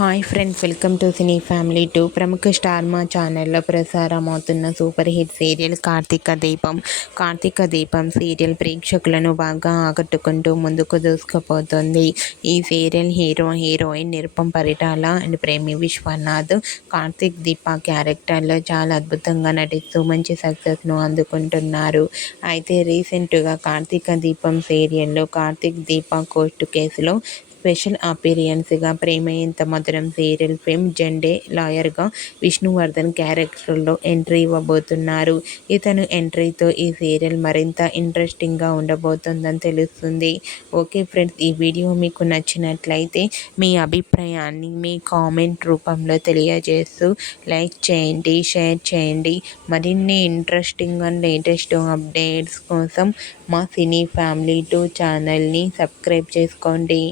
Hi friends, welcome to cine family 2. ప్రముఖ star Maa ఛానల్లో ప్రసారమవుతున్న super hit serial Karthika Deepam serial ప్రేక్షకులను బాగా ఆకట్టుకుంటూ ముందుకు దూసుకుపోతుంది. ఈ serial heroine Nirupam Paritala and Premi Vishwanath Karthik దీప క్యారెక్టర్లో చాలా అద్భుతంగా నటిస్తూ మంచి సక్సెస్ను అందుకుంటున్నారు. అయితే రీసెంట్గా కార్తీక దీపం సీరియల్లో కార్తీక్ దీప కోర్టు కేసులో స్పెషల్ అపీరియన్స్గా ప్రేమ ఎంత మధురం సీరియల్ ఫేమ్ జెండే లాయర్గా విష్ణువర్ధన్ క్యారెక్టర్లో ఎంట్రీ ఇవ్వబోతున్నారు. ఇతను ఎంట్రీతో ఈ సీరియల్ మరింత ఇంట్రెస్టింగ్గా ఉండబోతుందని తెలుస్తుంది. ఓకే ఫ్రెండ్స్, ఈ వీడియో మీకు నచ్చినట్లయితే మీ అభిప్రాయాన్ని మీ కామెంట్ రూపంలో తెలియజేస్తూ లైక్ చేయండి, షేర్ చేయండి. మరిన్ని ఇంట్రెస్టింగ్ అండ్ లేటెస్ట్ అప్డేట్స్ కోసం మా సినీ ఫ్యామిలీ 2 ఛానల్ని సబ్స్క్రైబ్ చేసుకోండి.